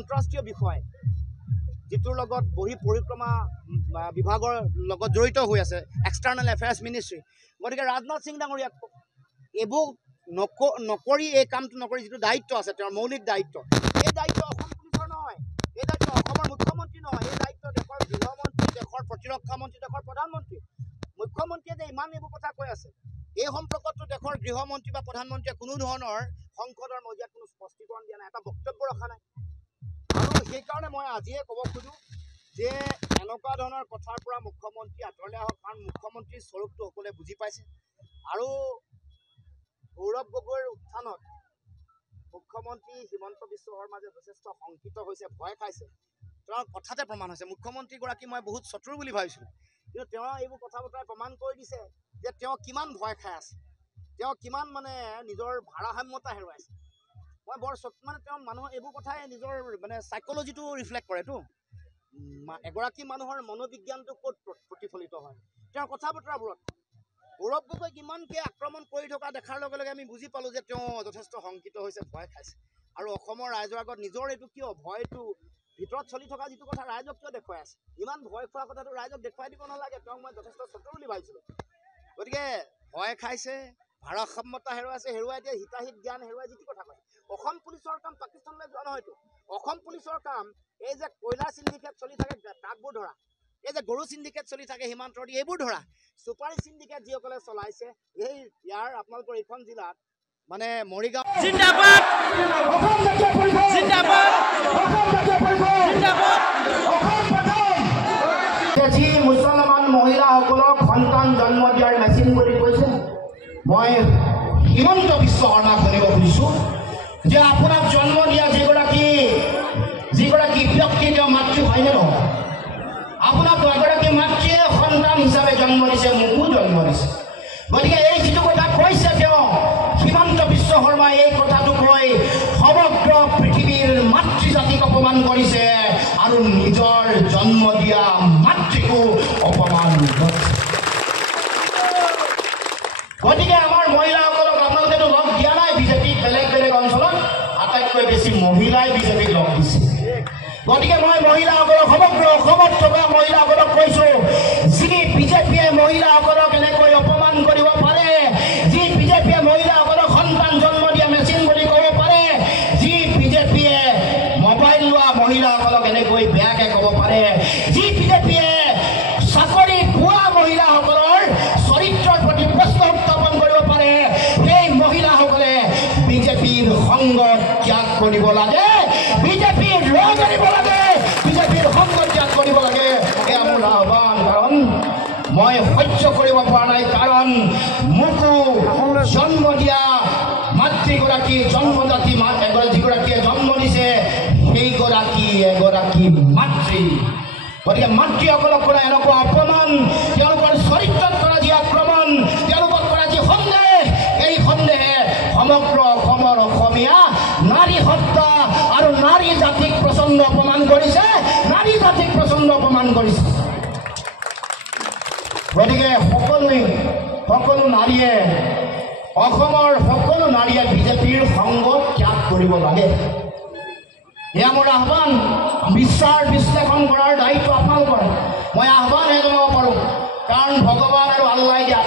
আন্তঃৰাষ্ট্ৰীয় বিষয় যিটোৰ লগত বহি পৰিক্ৰমা বিভাগৰ লগত জড়িত হৈ আছে এক্সটাৰ্নেল এফেয়াৰ্ছ মিনিষ্ট্ৰী। গতিকে ৰাজনাথ সিং ডাঙৰীয়াক এইবোৰ নকৰি এই কামটো নকৰি যিটো দায়িত্ব আছে তেওঁৰ মৌলিক দায়িত্ব, এই দায়িত্ব অসম পুলিচৰ নহয়, এই দায়িত্ব অসমৰ মুখ্যমন্ত্ৰী নহয়, এই দায়িত্ব দেশৰ গৃহমন্ত্ৰী, দেশৰ প্ৰতিৰক্ষা মন্ত্ৰী, দেশৰ প্ৰধানমন্ত্ৰী। মুখ্যমন্ত্ৰীয়ে যে ইমান এইবোৰ কথা কৈ আছে, এই সম্পৰ্কতো দেশৰ গৃহমন্ত্ৰী বা প্ৰধানমন্ত্ৰীয়ে কোনো ধৰণৰ সংসদৰ মজিয়াত কোনো স্পষ্টীকৰণ দিয়া নাই, এটা বক্তব্য ৰখা নাই। আৰু সেইকাৰণে মই আজিয়ে ক'ব খোজোঁ যে এনেকুৱা ধৰণৰ কথাৰ পৰা মুখ্যমন্ত্ৰী আঁতৰলৈ আহক, কাৰণ মুখ্যমন্ত্ৰীৰ স্বৰূপটো সকলোৱে বুজি পাইছে। আৰু গৌৰৱ গগৈৰ উত্থানত মুখ্যমন্ত্ৰী হিমন্ত বিশ্ব শৰ্মা যে যথেষ্ট শংকিত হৈছে, ভয় খাইছে, তেওঁৰ কথাতে প্ৰমাণ হৈছে। মুখ্যমন্ত্ৰীগৰাকী মই বহুত চতুৰ বুলি ভাবিছিলোঁ, কিন্তু তেওঁ এইবোৰ কথা বতৰাই প্ৰমাণ কৰি দিছে যে তেওঁ কিমান ভয় খাই আছে, তেওঁ কিমান মানে নিজৰ ভাৰসাম্যতা হেৰুৱাইছে। মই বৰ মানে তেওঁ মানুহৰ এইবোৰ কথাই নিজৰ মানে চাইক'লজিটো ৰিফ্লেক্ট কৰেতো, এগৰাকী মানুহৰ মনোবিজ্ঞানটো ক'ত প্ৰতিফলিত হয় তেওঁৰ কথা বতৰাবোৰত। গৌৰৱ গগৈক ইমানকৈ আক্ৰমণ কৰি থকা দেখাৰ লগে লগে আমি বুজি পালোঁ যে তেওঁ যথেষ্ট শংকিত হৈছে, ভয় খাইছে। আৰু অসমৰ ৰাইজৰ আগত নিজৰ এইটো কিয় ভয়টো ভিতৰত চলি থকা যিটো কথা ৰাইজক কিয় দেখুৱাই আছে, ইমান ভয় খোৱা কথাটো ৰাইজক দেখুৱাই দিব নালাগে, তেওঁক মই যথেষ্ট চতুৰ বুলি ভাবিছিলোঁ। গতিকে ভয় খাইছে, ভাৰসাম্যতা হেৰুৱাইছে, হেৰুৱাই এতিয়া হিতাহিত জ্ঞান হেৰুৱাই যিটো কথা কয়। অসম পুলিচৰ কাম পাকিস্তানলৈ যোৱা নহয়তো, অসম পুলিচৰ কাম এই যে কয়লা চিণ্ডিকেট চলি থাকে ট্ৰাকবোৰ ধৰা, এই যে গৰু চিণ্ডিকেট চলি থাকে সীমান্তৰ দি এইবোৰ ধৰা, চুপাৰী চিণ্ডিকেট যিসকলে চলাইছে এই ইয়াৰ আপোনালোকৰ এইখন জিলাত মানে মৰিগাঁও জিন্দাবাদ জিন্দাবাদ যি মুছলমান মহিলাসকলক সন্তান জন্ম দিয়াৰ মেচিন বুলি কৈছে, মই হিমন্ত বিশ্ব শৰ্মাক শুনিব খুজিছোঁ যে আপোনাক জন্ম দিয়া যিগৰাকী ব্যক্তি তেওঁ মাতৃ হয়নে নহয়? আপোনাক এগৰাকী মাতৃয়ে সন্তান হিচাপে জন্ম দিছে, মোকো জন্ম দিছে। গতিকে এই যিটো কথা কৈছে তেওঁ হিমন্ত বিশ্ব শৰ্মাই এই কথাটো কৈ সমগ্ৰ পৃথিৱীৰ মাতৃ জাতিক অপমান কৰিছে আৰু নিজৰ জন্ম দিয়া মাতৃকো অপমান কৰিছে। গতিকে আমাৰ মহিলাসকলক আপোনালোকেতো লগ দিয়া নাই বিজেপিক, বেলেগ বেলেগ অঞ্চলত আটাইতকৈ বেছি মহিলাই বিজেপিক লগ দিছে। গতিকে মই মহিলাসকলক সমগ্ৰ অসমত থকা মহিলাসকলক কৈছোঁ, যি বিজেপিয়ে মহিলাসকলক এনেকৈ অপমান কৰিব পাৰে, যি বিজেপিয়ে মহিলাসকলক সন্তান জন্ম দিয়া মেচিন বুলি ক'ব পাৰে, যি বিজেপিয়ে মোবাইল লোৱা মহিলাসকলক এনেকৈ বেয়াকৈ ক'ব পাৰে, যি বিজেপিয়ে চাকৰি পোৱা মহিলাসকলৰ চৰিত্ৰৰ প্ৰতি প্ৰশ্ন উত্থাপন কৰিব পাৰে, সেই মহিলাসকলে বিজেপিৰ সংগ ত্যাগ কৰিব লাগে, বিজেপিৰ ৰং আনিব লাগে, বিজেপিৰ সংগ ত্যাগ কৰিব লাগে। এয়া মোৰ আহ্বান। কাৰণ মই সহ্য কৰিব পৰা নাই, কাৰণ মোকো জন্ম দিয়া মাতৃগৰাকী জন্মদাত্ৰী যিগৰাকীয়ে জন্ম দিছে সেইগৰাকী এগৰাকী মাতৃ। গতিকে মাতৃসকলক কৰা এনেকুৱা অপমান, তেওঁলোকৰ চৰিত্ৰত কৰা যি আক্ৰমণ, তেওঁলোকক কৰা যি সন্দেহ, এই সন্দেহে সমগ্ৰ অসমৰ অসমীয়া নাৰী হত্যা আৰু নাৰী জাতিক প্ৰচণ্ড অপমান কৰিছে, নাৰী জাতিক প্ৰচণ্ড অপমান কৰিছে। গতিকে সকলো নাৰীয়ে, অসমৰ সকলো নাৰীয়ে বিজেপিৰ সংগ ত্যাগ কৰিব লাগে। এয়া মোৰ আহ্বান। বিচাৰ বিশ্লেষণ কৰাৰ দায়িত্ব আপোনালোকৰ। মই আহ্বান জনাব পাৰোঁ, কাৰণ ভগৱান আৰু আল্লাই দিয়া